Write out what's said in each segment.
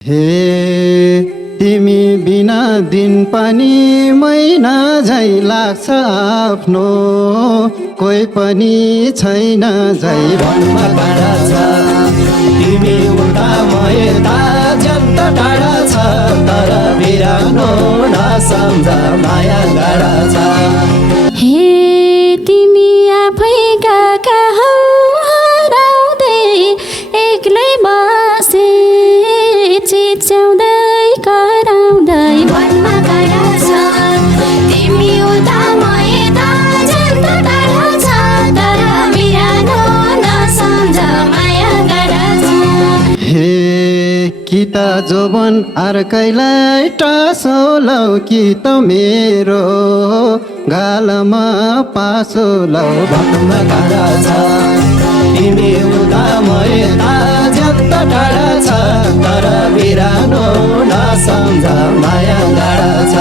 हे तिमी बिना दिन पनि महिना झै लाग्छ आफ्नो कोही पनि छैन झै मनमा गाडा छ तिमी उता म यता जन्त टाढा छ तर बिरानो नसम्झ माया गाडा छ। हे तिमी आफै गएका हौ हराउँदै एक्लै बसे चिच्याउँदै कराउँदै मनमा गाडा छ तिमी उता म यता जन्त टाढा छ तर बिरानो नसम्झ माया गाडा छ। हे कि त जोबन अर्कैलाई टाँसो लौ कि त मेरो गालमा पासो लौ मनमा गाडा छ तिमी उता म यता जन्त टाढा छ तर बिरानो नसम्झ माया गाडा छ।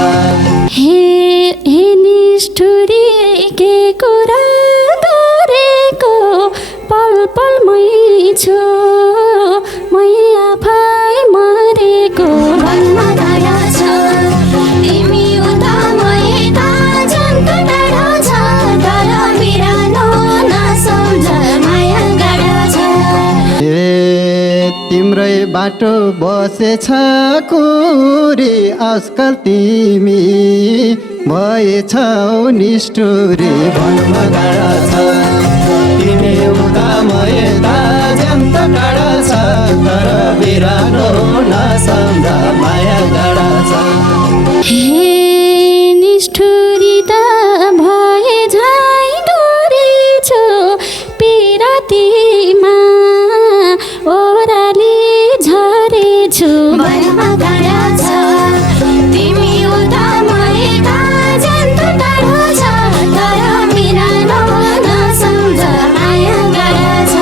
हे निष्ठुरी के कुरा गरेको पल पल मै छु मै आफै मरेको मनमा गाडा छ तिमी उता म यता जन्त टाढा छ तर बिरानो नसम्झ माया गाडा छ। हे तिम्रै बाटो बसेछ कुरी आजकल तिमी भएछौ निष्ठुरी मनमा गाडा छ तिमी उता म यता जन्त टाढा छ तर बिरानो नसम्झ माया गाडा छ। हे निष्ठुरी त भए झै डोरेछु पिरातीमा ओराली झरेछु मनमा गाडा छ तिमी उता म यता जन्त टाढा छ तर बिरानो नसम्झ माया गाडा छ।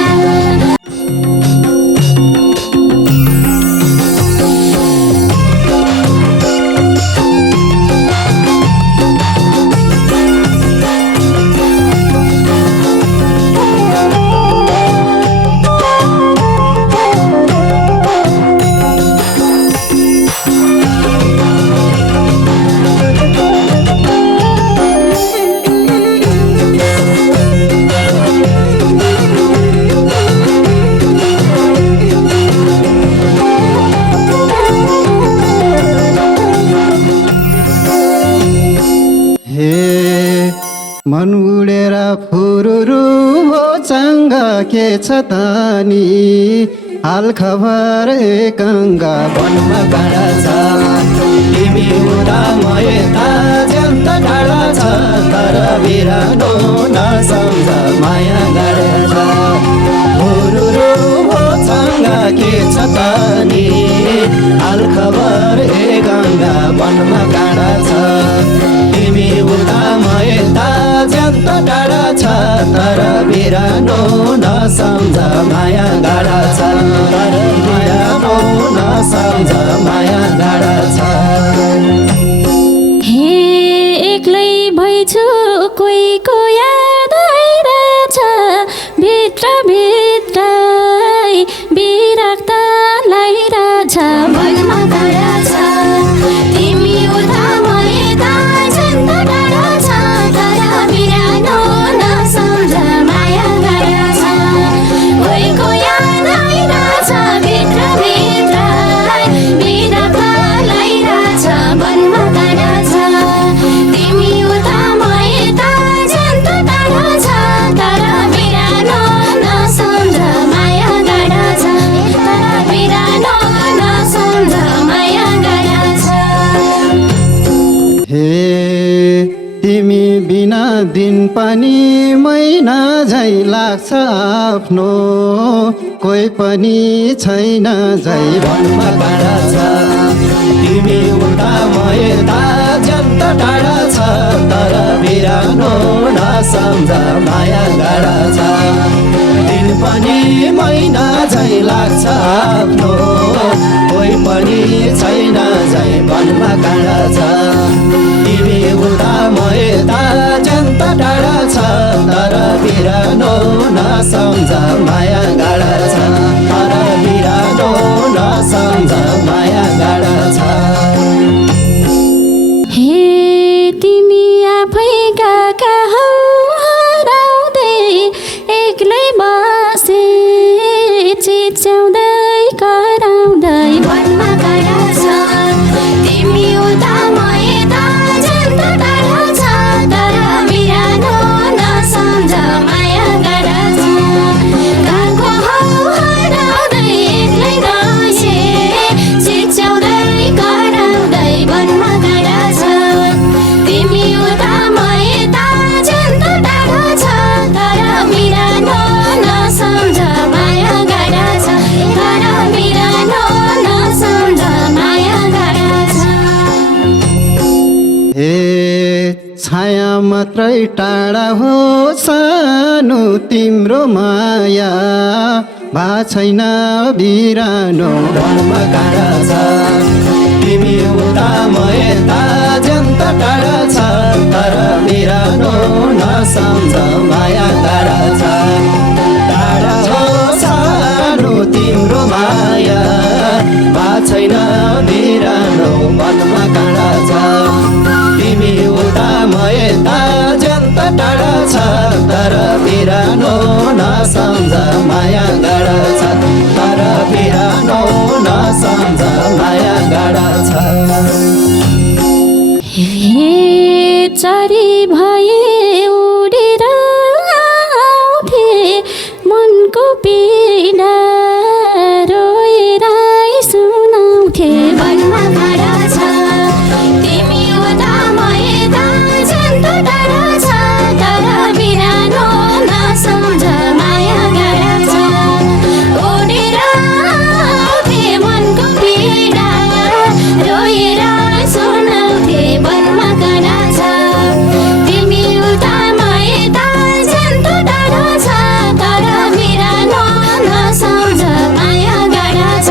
हे मन उडेर फुरुरु हो चङ्गा के छ त नि हाल खबर एकङ्गा मनमा गाडा छ तिमी उता म यता जन्त टाढा छ तर बिरानो नसम्झ माया गाडा छ। हुरुरु हो चङ्गा के छ त नि हाल खबर ए गङ्गा मनमा गाडा छ तिमी उता म यता जन्त टाढा छ तर बिरानो नसम्झ माया गाडा छ तर बिरानो नसम्झ माया गाडा छ। हे एक्लै भइछु कोहीको याद आइरहेछ भित्र भित्रै बिरक्त लागिरहेछ मनमा गाडा छ तिमी उता म यता जन्त टाढा छ तर बिरानो नसम्झ माया गाडा छ कोहीको याद आइरहेछ भित्र भित्रै बिरक्त लागिरहेछ मनमा गाडा छ तिमी उता म यता जन्त टाढा छ तर बिरानो नसम्झ माया गाडा छ तर बिरानो नसम्झ माया गाडा छ। हे तिमी बिना दिन पनि महिना झै लाग्छ आफ्नो कोही पनि छैन झै मनमा गाडा छ तिमी उता म यता जन्त टाढा छ तर बिरानो नसम्झ माया गाडा छ। दिन पनि महिना झै लाग्छ आफ्नो कोही पनि छैन झै मनमा गाडा छ तिमी उता म यता जन्त टाढा छ तर बिरानो नसम्झ माया गाडा छ तर बिरानो नसम्झ माया मात्रै टाढा हो सानो तिम्रो माया भा छैन बिरानो धर्म काँडा छ तिमी उता म यता जन्त टाढा छ तर बिरानो नसम्झ माया गाडा छ टाढा हो सानो तिम्रो माया भा छैन बिरानो मनमा काँडा छ तिमी उता म यता जन्त टाढा छ तर बिरानो नसम्झ माया गाडा छ तर बिरानो नसम्झ माया गाडा छ हे चारी भए उडेर आउँथे मनको पीडा रोएर सुनाउँथे वनमा गाडा छ तिमी उता म यता जन्त टाढा छ तर बिरानो नसम्झ माया गाडा छ उडेर आउँथे मनको पीडा रोएर सुनाउँथे वनमा गाडा छ तिमी उता म यता जन्त टाढा छ तर बिरानो नसम्झ माया गाडा छ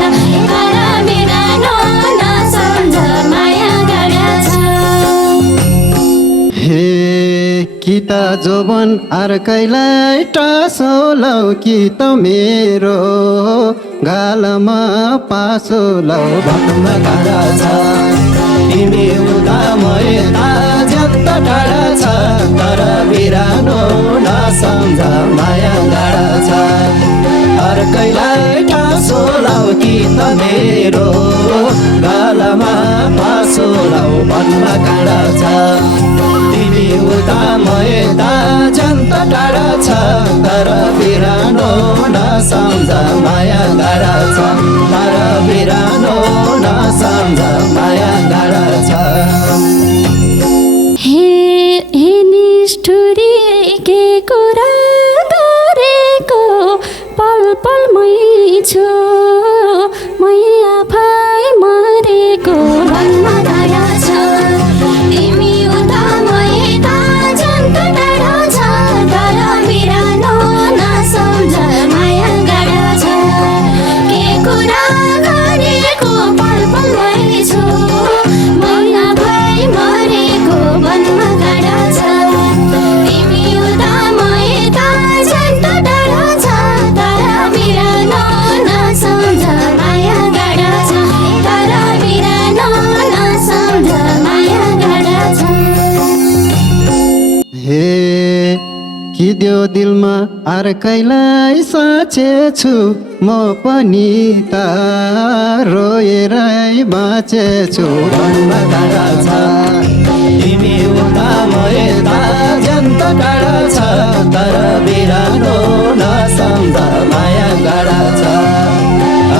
तर बिरानो नसम्झ माया गाडा छ हे कि त जोबन अर्कैलाई टाँसो लौ कि त मेरो गालमा पासो लौ वनमा गाडा छ तिमी उता म यता जन्त टाढा छ तर बिरानो नसम्झ माया गाडा छ अर्कैलाई टाँसो लाउ कि त मेरो गालामा पासो लाउ वनमा गाडा छ तिमी उता म यता जन्त टाढा छ तर बिरानो नसम्झ माया गाडा छ तर बिरानो नसम्झ माया गाडा छ हे निष्ठुरी के कुरा गरेको पल पल मै छु मै आफै मरेको वनमा गाडा छ तिमी उता म यता जन्त टाढा छ तर बिरानो नसम्झ माया गाडा छ के कुरा गरेको पल पल मै छु मै आफै मरेको वनमा गाडा छ तिमी उता म यता जन्त टाढा छ तर बिरानो नसम्झ माया गाडा छ तर बिरानो नसम्झ माया गाडा छ हे कि त्यो दिलमा अर्कैलाई साँचेछु म पनि त रोएरै बाँचेछु वनमा गाडा छ तिमी उता म यता जन्त टाढा छ तर बिरानो नसम्झ माया गाडा छ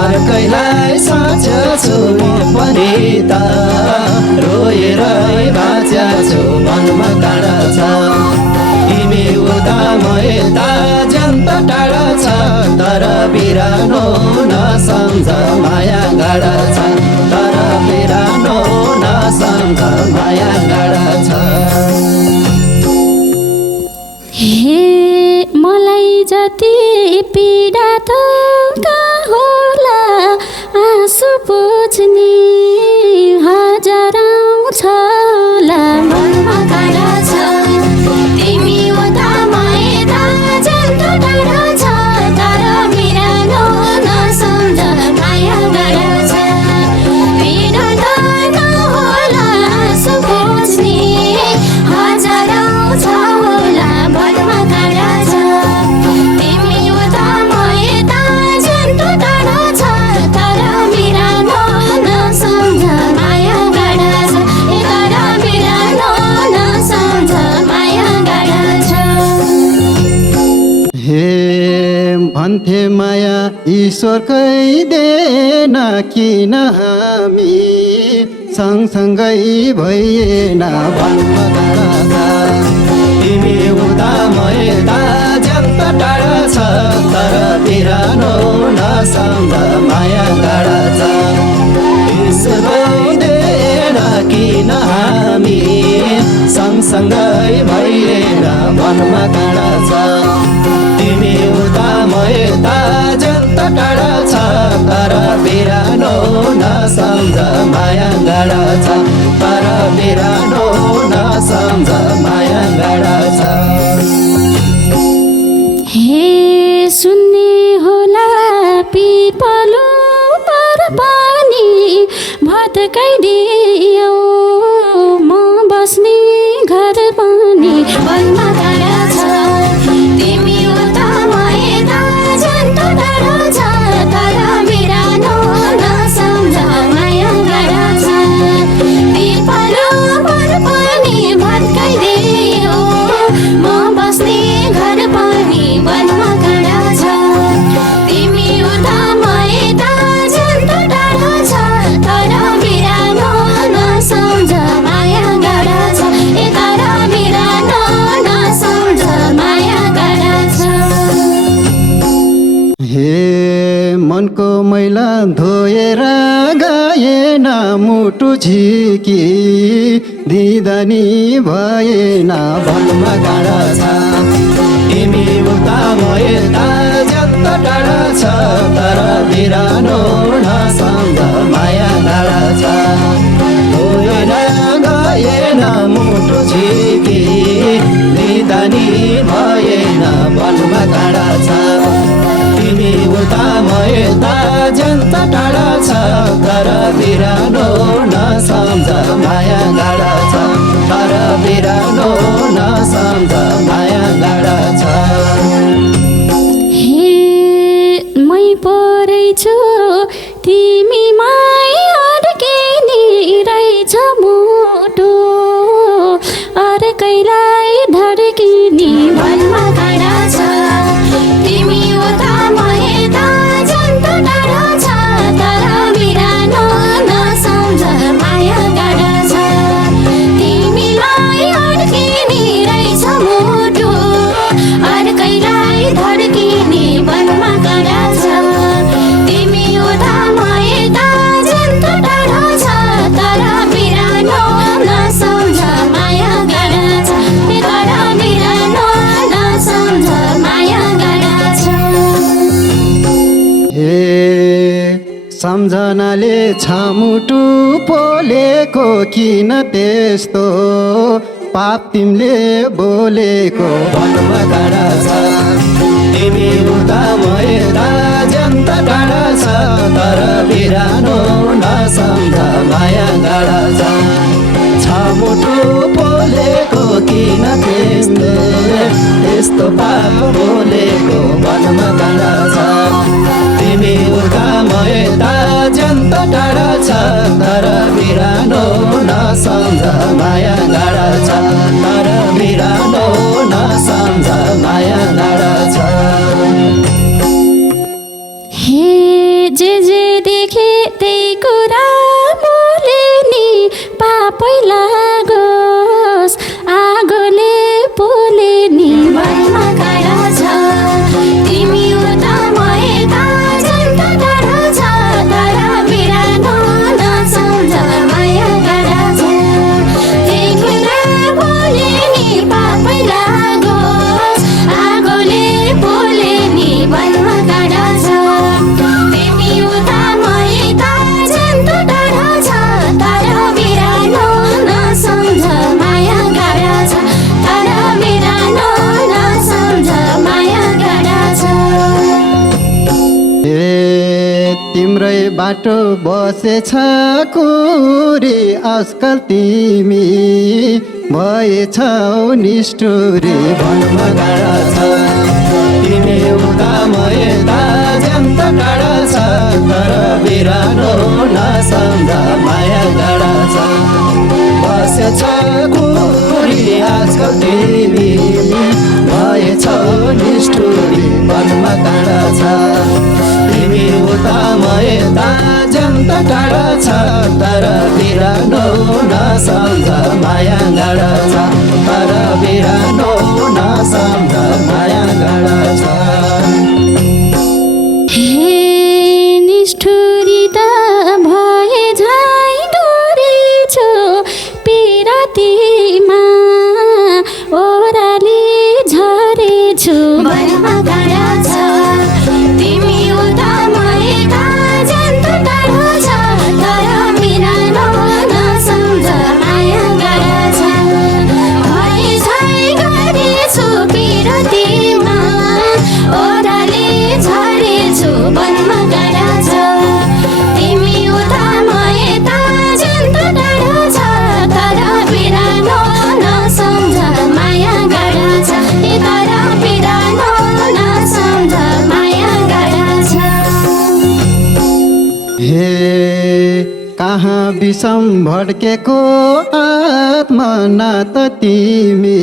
अर्कैलाई साँचेछु म पनि त रोएरै बाँचेछु वनमा गाडा छ तिमी उता म यता जन्त टाढा छ तर बिरानो नसम्झ माया गाडा छ तर बिरानो नसम्झ माया गाडा छ हे मलाई जति पीडा त कहाँ होला आँसु पुछ्ने हजारौँ छ होला वनमा गाडा छ तिमी उता म यता जन्त टाढा छ तर बिरानो नसम्झ माया गाडा छ पीडा त नहोला आँसु पुछ्ने हजारौँ छ होला वनमा गाडा छ तिमी उता म यता जन्त टाढा छ तर बिरानो नसम्झ माया गाडा छ तर बिरानो नसम्झ माया गाडा छ हे भन्थे माया ईश्वरकै देन किन हामी सँगसँगै भइएन वनमा गाडा छ तिमी उता म यता जन्त टाढा छ तर बिरानो नसम्झ माया गाडा छ ईश्वरै देन किन हामी सँगसँगै माया गाडा छ तर बिरानो नसम्झ माया गाडा छ हे सुन्ने होला पिपलो पर पानी भत्काइदियो म बस्ने घर पनि वनमा गाडा छ तिमी उता म यता झन् टाढो छ तर बिरानो नसम्झ माया गाडा छ पिपलो पर पानी भत्काइदियो म बस्ने घर पनि वनमा गाडा छ तिमी उता म यता झन् टाढो छ तर बिरानो नसम्झ माया गाडा छ तर बिरानो नसम्झ माया गाडा छ हे मनको मैला धोएर गएन मुटु झिकी दिँदा नि भएन वनमा गाडा छ तिमी उता म यता जत टाढा छ तर बिरानो नसम्झ माया गाडा छ धोएर गएन मुटु झिकी दिँदा नि भएन वनमा गाडा छ तिमी उता म यता जत टाढा छ तर बिरानो नसम्झ माया गाडा छ तर बिरानो नसम्झ माया गाडा छ हे मै परेछु तिमी माया अड्किने रहेछ मुटु अर्कैलाई धड्किने वनमा गाडा छ तिमी उता म यता झन् टाढो छ तर बिरानो नसम्झ माया गाडा छ तिमीलाई अड्किने रहेछ मुटु अर्कैलाई धड्किने वनमा गाडा छ तिमी उता म यता झन् टाढो छ तर बिरानो नसम्झ माया गाडा छ तर बिरानो नसम्झ माया गाडा छ हे सम्झनाले छामुटु पोलेको किन त्यस्तो पाप तिमीले बोलेको वनमा गाडा छ तिमी उता म यता जन्त टाढा छ तर बिरानो नसम्झ माया गाडा छ मुटु बोलेको किन त्यस्तो पाप बोलेको वनमा गाडा छ तिमी उता म यता जन्त टाढा छ तर बिरानो नसम्झ माया गाडा छ तर बिरानो नसम्झ माया गाडा छ हे जे देखे त्यही कुरा बोले नि पापै लागोस् आगोले पोले नि वनमा गाडा छ तिमी उता म यता झन् टाढो छ तर बिरानो नसम्झ माया गाडा छ त्यही कुरा बोले नि पापै लागोस् आगोले पोले नि वनमा गाडा छ तिमी उता म यता झन् टाढो छ तर बिरानो नसम्झ माया गाडा छ तर बिरानो नसम्झ माया गाडा छ ए तिम्रै बाटो बसेछ कुरी आजकल तिमी भएछौ निष्ठुरी वनमा गाडा छ तिमी उता म यता जन्त टाढा छ तर बिरानो नसम्झ माया गाडा छ बसेछ कुरी आजकल तिमी भएछौ निष्ठुरी वनमा गाडा छ तिमी उता म यता जन्त टाढा छ तर बिरानो नसम्झ माया गाडा छ तर बिरानो नसम्झ माया गाडा छ हे निष्ठुरी त भए झै डोरेछु पिरातीमा ओराली झरेछु वनमा गाडा छ तिमी उता म यता झन् टाढो छ तर कहाँ विषम भड्केको आत्मा न त तिमी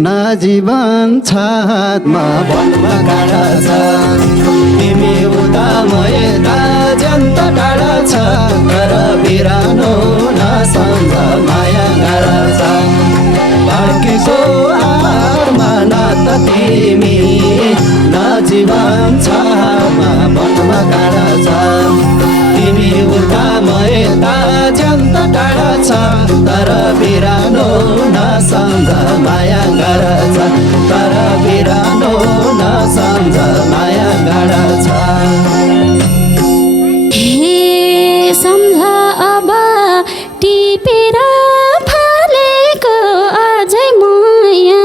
न जीवन छ हातमा वनमा काँडा छ तिमी उता म यता जन्त टाढा छ तर बिरानो नसम्झ माया गाडा छ भड्केको आत्मा न त तिमी न जीवन छ हातमा वनमा काँडा छ तिमी उता म यता जन्त टाढा छ तर बिरानो नसम्झ माया गाडा छ तर बिरानो नसम्झ माया गाडा छ हे सम्झ अब टिपेर फालेको अझै माया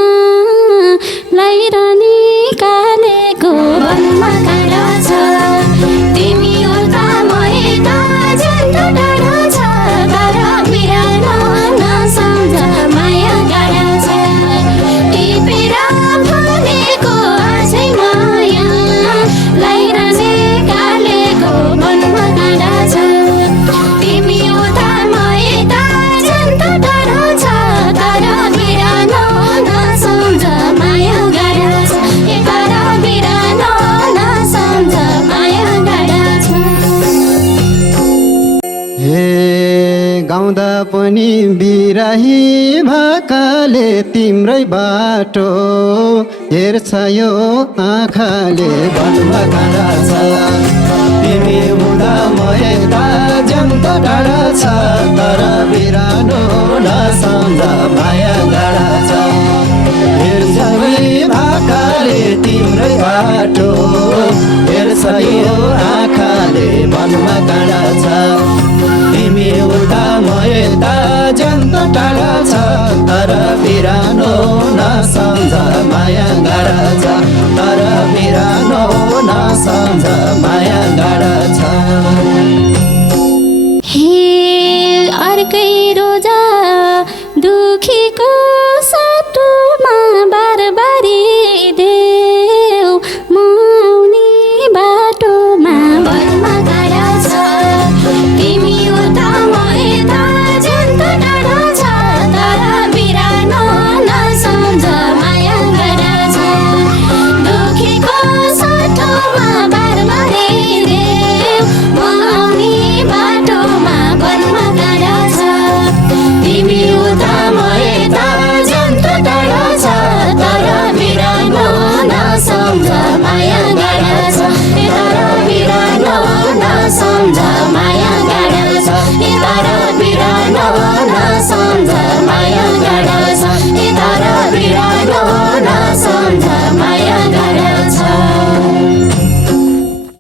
लाइरहने कालेको वनमा काँडा छ तिमी उता म यता जन्त टाढा छ तर बिरानो नसम्झ माया गाडा छ टिपेर फालेको अझै माया लाइरहने कालेको वनमा काँडा छ तिमी उता म यता जन्त टाढा छ तर बिरानो नसम्झ माया गाडा छ तर बिरानो नसम्झ माया गाडा छ हे गाउँदा पनि बिराही भाकाले तिम्रै बाटो हेर्छ यो आँखाले वनमा काँडा छ तिमी उता म यता जन्त टाढा छ तर बिरानो नसम्झ माया गाडा छ हेर्छ भाकाले तिम्रै बाटो हेर्छ यो आँखाले वनमा काँडा छ तिमी उता म यता जन्त टाढा छ तर बिरानो नसम्झ माया गाडा छ तर बिरानो नसम्झ माया गाडा छ हे अर्कै रोजा दुखीको